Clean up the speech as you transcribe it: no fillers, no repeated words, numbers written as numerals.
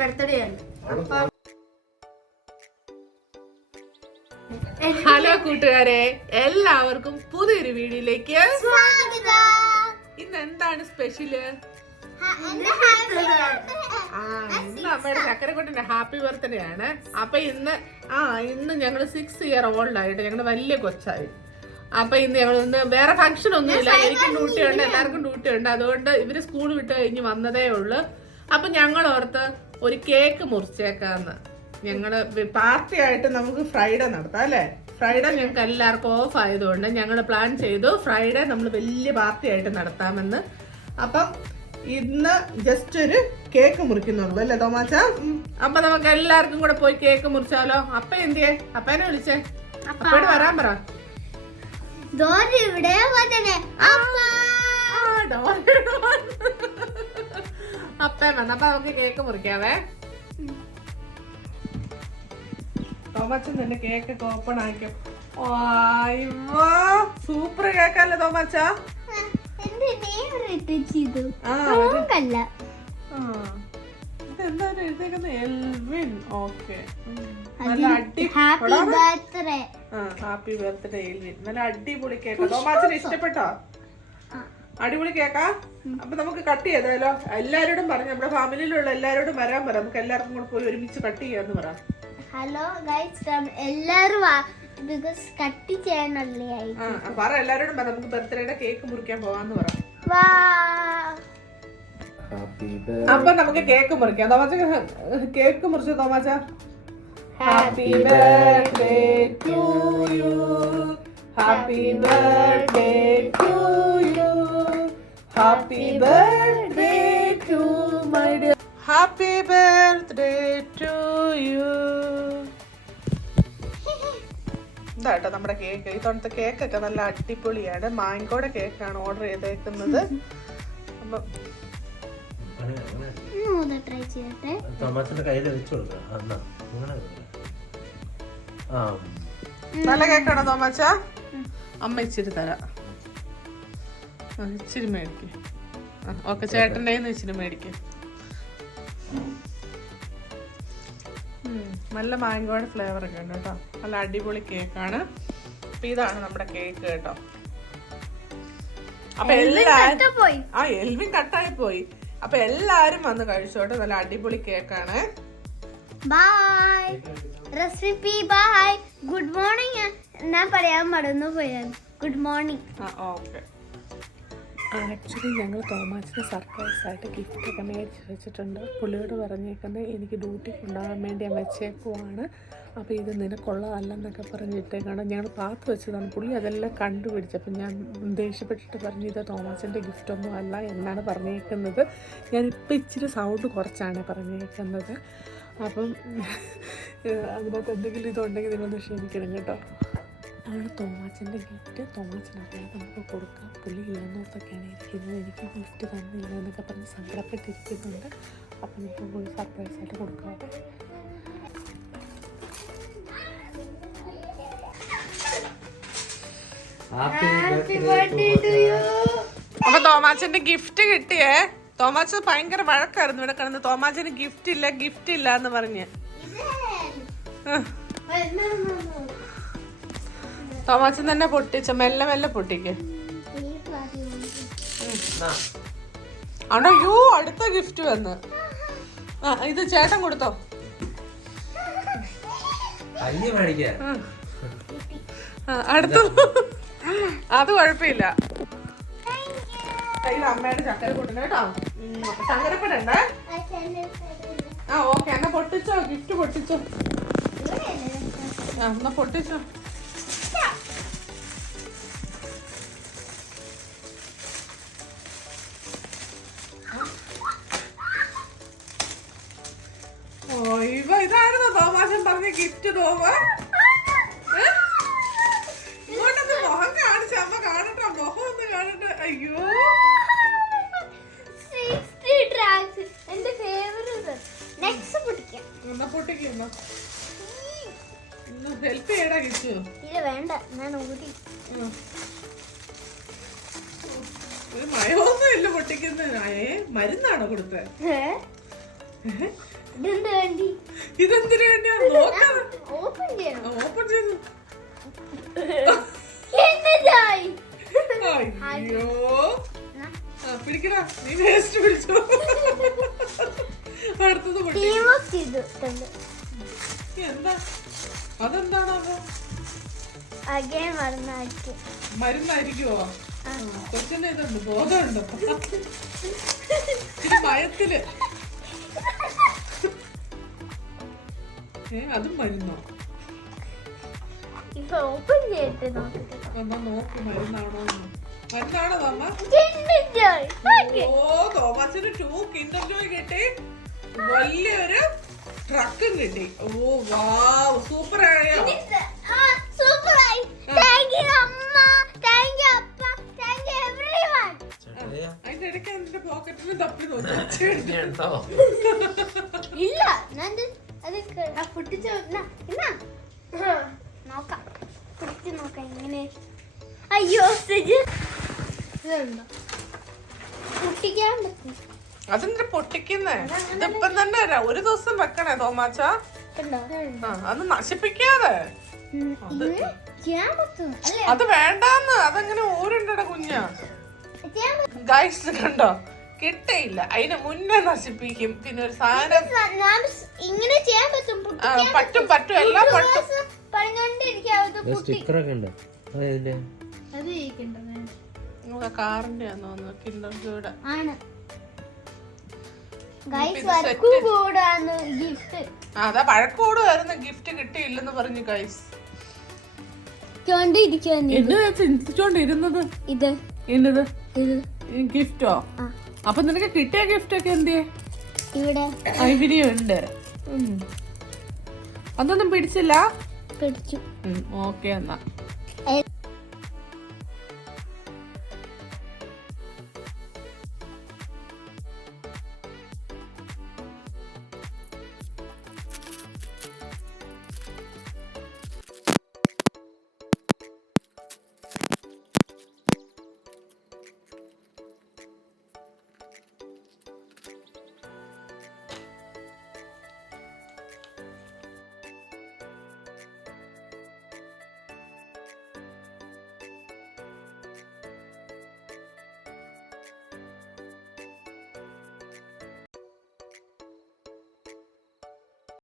Birthday ആണ്. Hello കൂട്ടുകാരെ, എല്ലാവർക്കും പുതിയൊരു വീഡിയോയിലേക്ക് സ്വാഗതം. ഇന്ന് എന്താണ് സ്പെഷ്യല്? എന്റെ happy birthday. ഇന്ന് അമ്മയുടെ ചക്കരക്കുട്ടന്റെ ഹാപ്പി ബർത്ത്ഡേ ആണ്. അപ്പൊ ഇന്ന് ഞങ്ങള് 6 ഇയർ ഓൾഡ് ആയിട്ട് ഞങ്ങള് വലിയ കൊച്ചായി. അപ്പൊ ഇന്ന് വേറെ ഫംഗ്ഷൻ ഒന്നും ഇല്ല. എനിക്കും ഡ്യൂട്ടി ഉണ്ട്, എല്ലാവർക്കും ഡ്യൂട്ടി ഉണ്ട്. അതുകൊണ്ട് ഇവര് സ്കൂൾ വിട്ട് കഴിഞ്ഞ് വന്നതേ ഉള്ളു. അപ്പൊ ഞങ്ങൾ ഓർത്ത് ഒരു കേക്ക് മുറിച്ചേക്കാന്ന്. ഞങ്ങള് പാർട്ടി ആയിട്ട് നമുക്ക് ഫ്രൈഡേ നടത്താം അല്ലേ? ഫ്രൈഡേ ഞങ്ങൾക്ക് എല്ലാവർക്കും ഓഫ് ആയതുകൊണ്ട് ഞങ്ങൾ പ്ലാൻ ചെയ്തു ഫ്രൈഡേ നമ്മൾ വലിയ പാർട്ടി ആയിട്ട് നടത്താമെന്ന്. അപ്പം ഇന്ന് ജസ്റ്റ് ഒരു കേക്ക് മുറിക്കുന്നുള്ളൂ അല്ലേ തോമാച്ച? അപ്പൊ നമുക്ക് എല്ലാവർക്കും കൂടെ പോയി കേക്ക് മുറിച്ചാലോ? അപ്പ എന്തിയേ? അപ്പേനെ വിളിച്ചേ, അപ്പയോട് വരാൻ പറ. അപ്പേ വന്ന അപ്പൊ നമുക്ക് കേക്ക് മുറിക്കാവേ. തോമാച്ചൻ തന്നെ കേക്കൊക്കെ ഓപ്പൺ ആക്കും. സൂപ്പർ കേക്കല്ലേ തോമാച്ച? Elvin. Okay, happy birthday Elvin. നല്ല അടിപൊളി കേക്ക്. തോമാച്ചന് ഇഷ്ടപ്പെട്ടോ? അടിപൊളി കേക്കാ. അപ്പൊ നമുക്ക് കട്ട് ചെയ്താലോ? എല്ലാരോടും പറഞ്ഞു, നമ്മുടെ ഫാമിലിയിലുള്ള എല്ലാരോടും വരാൻ പറ. നമുക്ക് എല്ലാവർക്കും കൂടെ പോയി ഒരുമിച്ച് കട്ട് ചെയ്യാന്ന് പറ. ഹലോ ഗൈസ്, എല്ലാരും ബിക്കോസ് കട്ട് ചെയ്യാനല്ലേ. പറ, എല്ലാരോടും പറ, നമുക്ക് ബർത്ത്ഡേയുടെ കേക്ക് മുറിക്കാൻ പോവാന്ന് പറ. അപ്പൊ നമുക്ക് കേക്ക് മുറിക്കാം. തോമാച്ച കേക്ക് മുറിച്ചു. തോമാച്ച happy birthday to you, happy birthday to you, happy birthday to my dear, happy birthday to you. ഇതാട്ടോ നമ്മുടെ കേക്ക്. ഇത്തവണത്തെ കേക്കൊക്കെ നല്ല അടിപൊളിയാണ്. മാങ്കോടെ കേക്കാണ് ഓർഡർ ചെയ്തേക്കുന്നത്. നല്ല കേക്കാണോ തോമാച്ച? അമ്മ ഇച്ചിരി തരാം. ഇച്ചിരി മേടിക്ക്. ഓക്കെ, ചേട്ടൻ്റെ ഇച്ചിരി മേടിക്ക്. നല്ല മാങ്കോയുടെ ഫ്ലേവർ ഒക്കെ ഉണ്ട് കേട്ടോ. നല്ല അടിപൊളി കേക്കാണ്. അപ്പൊ ഇതാണ് നമ്മുടെ കേക്ക് കേട്ടോ. അപ്പൊ എൽവിൻ കട്ടായി പോയി. അപ്പൊ എല്ലാരും വന്ന് കഴിച്ചോട്ടെ. നല്ല അടിപൊളി കേക്കാണ്. Bye recipe. Bye. Good morning ഞാൻ പറയാൻ മറന്നു പോയത്. Good morning. ഓക്കെ. ആക്ച്വലി ഞങ്ങൾ തോമാച്ചിന് സർപ്രൈസ് ആയിട്ട് ഗിഫ്റ്റൊക്കെ മേടിച്ച് വെച്ചിട്ടുണ്ട്. പുള്ളിയോട് പറഞ്ഞേക്കുന്നത് എനിക്ക് ഡ്യൂട്ടി കൊണ്ടുപോകാൻ വേണ്ടി ഞാൻ വെച്ചേക്കുവാണ്. അപ്പോൾ ഇത് നിനക്കുള്ളതല്ലെന്നൊക്കെ പറഞ്ഞിട്ടേക്കാണ്. ഞങ്ങൾ പാത്ത് വെച്ചതാണ്. പുള്ളി അതെല്ലാം കണ്ടുപിടിച്ചപ്പോൾ ഞാൻ ദേഷ്യപ്പെട്ടിട്ട് പറഞ്ഞു ഇത് തോമാച്ചിൻ്റെ ഗിഫ്റ്റൊന്നും അല്ല എന്നാണ് പറഞ്ഞേക്കുന്നത്. ഞാനിപ്പോൾ ഇച്ചിരി സൗണ്ട് കുറച്ചാണ് പറഞ്ഞേക്കുന്നത്. അപ്പം അതിനകത്ത് എന്തെങ്കിലും ഇതുണ്ടെങ്കിൽ നിങ്ങളൊന്ന് ക്ഷമിക്കണം കേട്ടോ. ആണ് തോമാച്ചൻ്റെ ഗിഫ്റ്റ്. തോമാച്ചനറിയാം നമുക്ക് കൊടുക്കാം. പുള്ളി ഇല്ലെന്നോർത്തൊക്കെയാണ് ഇരിക്കുന്നത്. എനിക്ക് ഗിഫ്റ്റ് തന്നില്ല എന്നൊക്കെ പറഞ്ഞ് സങ്കടപ്പെട്ടിരിക്കുന്നുണ്ട്. അപ്പം നമുക്ക് പോയി സർപ്രൈസായിട്ട് കൊടുക്കാതെ. അപ്പൊ തോമാച്ചന്റെ ഗിഫ്റ്റ് കിട്ടിയേ. തോമാച്ച ഭയങ്കര വഴക്കായിരുന്നു ഇവിടെ കിടന്ന്. തോമാച്ചന് ഗിഫ്റ്റ് ഇല്ല എന്ന് പറഞ്ഞ്. തോമാച്ചൻ തന്നെ പൊട്ടിച്ച. മെല്ലെ മെല്ലെ പൊട്ടിക്ക്. അയ്യോ, അടുത്ത ഗിഫ്റ്റ് വന്ന്. ഇത് ചേട്ടൻ കൊടുത്തോ? അടുത്ത അത് കുഴപ്പമില്ല. ഇത് അമ്മയുടെ ചക്കര കൂട്ടുന്ന കേട്ടോ. ചക്കരപ്പടണ്ടേ? ഓക്കെ, എന്നാ പൊട്ടിച്ചോ. ഗിഫ്റ്റ് പൊട്ടിച്ചോ. എന്നാ പൊട്ടിച്ചോ. ഇതായിരുന്നു തോമാശൻ പറഞ്ഞ ഗിഫ്റ്റ്. തോമ ഇങ്ങോട്ടൊന്ന് മുഖം കാണിച്ച. അമ്മ കാണട്ടെ, മുഖം ഒന്ന് കാണട്ടെ. അയ്യോ, പൊട്ടിക്കുന്നു. ഹെൽപ്പ് ചെയ്യടാ കിച്ചു. വേണ്ട, ഞാൻ ഒരു മയമൊന്നും ഇല്ല പൊട്ടിക്കുന്ന. മരുന്നാണോ കൊടുത്തത്? ഇതെന്ത് വേണ്ടി ഇതെന്തിനു വേണ്ടിയാ നോക്കാം. ഓപ്പൺ ചെയ്യണം. ഓപ്പൺ ചെയ്തു. എന്നതായി? അയ്യോ പിടിക്കടാ, നീ വേസ്റ്റ് പിടിച്ചോ. അടുത്തത് പൊട്ടി. ടീം വർക്ക് ചെയ്തിട്ടുണ്ട്. എന്താ അതെന്താണോ? അഗൈൻ മറന്നാക്കി. മരുന്നായിരിക്കുവോ? കൊച്ചിന്റെ ഇതുണ്ട്, ബോധമുണ്ടോ? ഇത് മയത്തില് അതും മരുന്നോ? ഇപ്പൊ ഓപ്പൺ ചെയ്തിട്ട് നോക്കട്ടെ. എന്നാ നോക്ക് മരുന്നാണോ? മരുന്നാണോ അമ്മ? ഓ തോമസിന് 2 കിൻഡർ ജോയ് കിട്ടി, വലിയൊരു ട്രക്കും കിട്ടി. ഓ വാവ്, സൂപ്പർ ആയോ? സൂപ്പറായി. താങ്ക് യു അമ്മ, താങ്ക് യു അപ്പ, താങ്ക് യു എവരിവൺ. അതിന്റെ ഇടയ്ക്ക് അതിന്റെ പോക്കറ്റിൽ തപ്പി നോക്കി. ഇല്ല ഞാൻ അത് പൊട്ടിച്ച് നോക്കാം, പൊട്ടിച്ച് നോക്കാം എങ്ങനെ. അയ്യോ പൊട്ടിക്കാൻ പറ്റും. അതെന്താ പൊട്ടിക്കുന്നേ? ഇതിപ്പം തന്നെ ഒരു ദിവസം വെക്കണേ തോമാച്ച. അത് നശിപ്പിക്കാതെ. അത് വേണ്ടാന്ന്, അതങ്ങനെ ഊരുണ്ടട കുഞ്ഞ. ഗൈസ് കണ്ടോ, കിട്ടയില്ല, അതിന് മുന്നേ നശിപ്പിക്കും. പിന്നെ ഒരു സാധനം ഇങ്ങനെ ചെയ്യാൻ പറ്റും. പറ്റും പറ്റും, എല്ലാം പറ്റും. കാറിന്റെ ആണെന്ന് കിൻഡർ ജോയുടെ ആണ്. അതാ പഴക്കോടുമായിരുന്നു, ഗിഫ്റ്റ് കിട്ടിയില്ലെന്ന് പറഞ്ഞു ഗൈസ്. ചിന്തിച്ചോണ്ടിരുന്നത് ഇത് എന്നത് ഗിഫ്റ്റോ? അപ്പൊ നിനക്ക് കിട്ടിയ ഗിഫ്റ്റ് ഒക്കെ എന്തിയെ? ഇവിടെ ഐവിരിയും ഉണ്ട്. അതൊന്നും പിടിച്ചില്ല. പിടിച്ചു. ഓക്കെ എന്നാ